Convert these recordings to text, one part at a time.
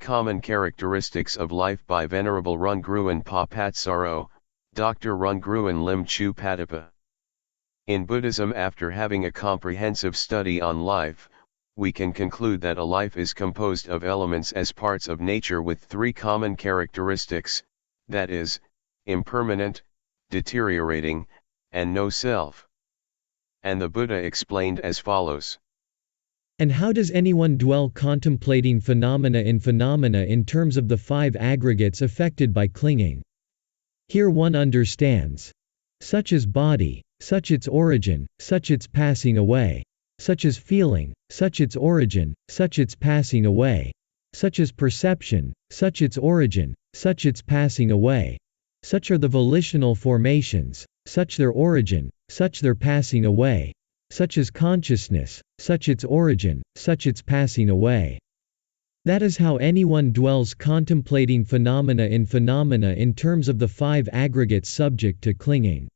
Common Characteristics of Life by Venerable Rungruan Pa Patsaro, Dr. Rungruan Lim Chu Patapa. In Buddhism, after having a comprehensive study on life, we can conclude that a life is composed of elements as parts of nature with three common characteristics, that is, impermanent, deteriorating, and no self. And the Buddha explained as follows. And how does anyone dwell contemplating phenomena in terms of the five aggregates affected by clinging? Here one understands. Such is body, such its origin, such its passing away. Such is feeling, such its origin, such its passing away. Such is perception, such its origin, such its passing away. Such are the volitional formations, such their origin, such their passing away. Such is consciousness, such its origin, such its passing away. That is how anyone dwells contemplating phenomena in terms of the five aggregates subject to clinging.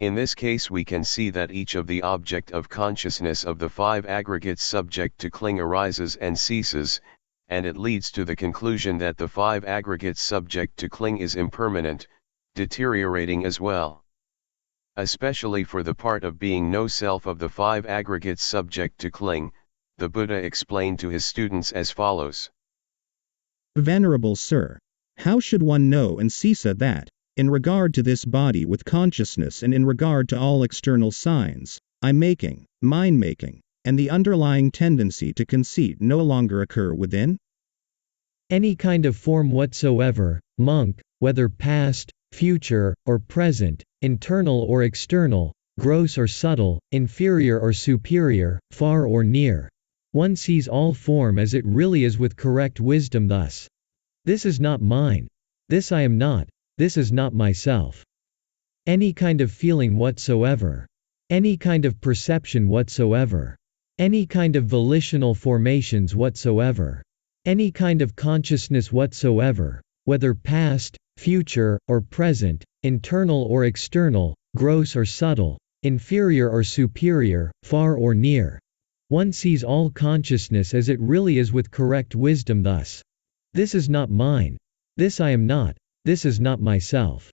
In this case we can see that each of the object of consciousness of the five aggregates subject to cling arises and ceases, and it leads to the conclusion that the five aggregates subject to cling is impermanent, deteriorating as well. Especially for the part of being no self of the five aggregates subject to cling, the Buddha explained to his students as follows. Venerable Sir, how should one know and cease that, in regard to this body with consciousness and in regard to all external signs, I-making, mind-making, and the underlying tendency to conceit no longer occur within? Any kind of form whatsoever, monk, whether past, future, or present, internal or external, gross or subtle, inferior or superior, far or near. One sees all form as it really is with correct wisdom thus. This is not mine. This I am not. This is not myself. Any kind of feeling whatsoever. Any kind of perception whatsoever. Any kind of volitional formations whatsoever. Any kind of consciousness whatsoever, whether past, future, or present, internal or external, gross or subtle, inferior or superior, far or near. One sees all consciousness as it really is with correct wisdom thus. This is not mine. This I am not. This is not myself.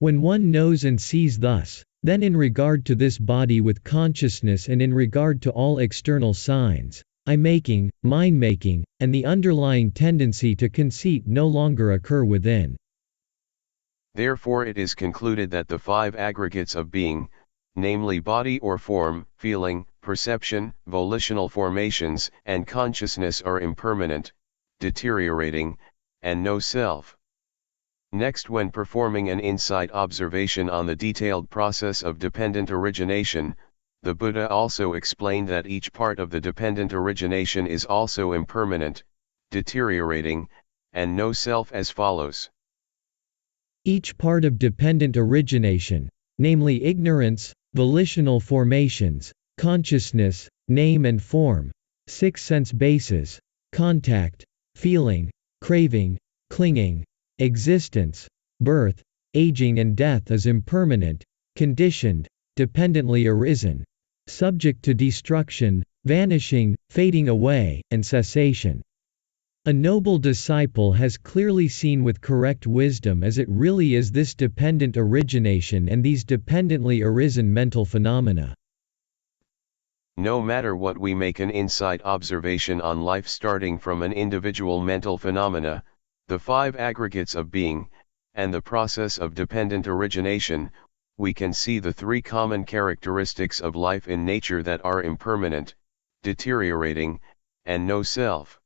When one knows and sees thus, then in regard to this body with consciousness and in regard to all external signs, I-making, mind-making, and the underlying tendency to conceit no longer occur within. Therefore it is concluded that the five aggregates of being, namely body or form, feeling, perception, volitional formations, and consciousness are impermanent, deteriorating, and no self. Next, when performing an insight observation on the detailed process of dependent origination, the Buddha also explained that each part of the dependent origination is also impermanent, deteriorating, and no self as follows. Each part of dependent origination, namely ignorance, volitional formations, consciousness, name and form, six sense bases, contact, feeling, craving, clinging, existence, birth, aging and death is impermanent, conditioned, dependently arisen, subject to destruction, vanishing, fading away, and cessation. A noble disciple has clearly seen with correct wisdom as it really is this dependent origination and these dependently arisen mental phenomena. No matter what we make an insight observation on life starting from an individual mental phenomena, the five aggregates of being, and the process of dependent origination, we can see the three common characteristics of life in nature that are impermanent, deteriorating, and no self.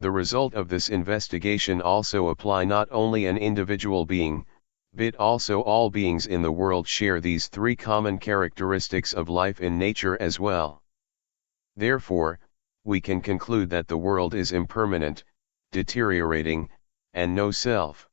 The result of this investigation also apply not only an individual being, but also all beings in the world share these three common characteristics of life in nature as well. Therefore, we can conclude that the world is impermanent, deteriorating, and no self.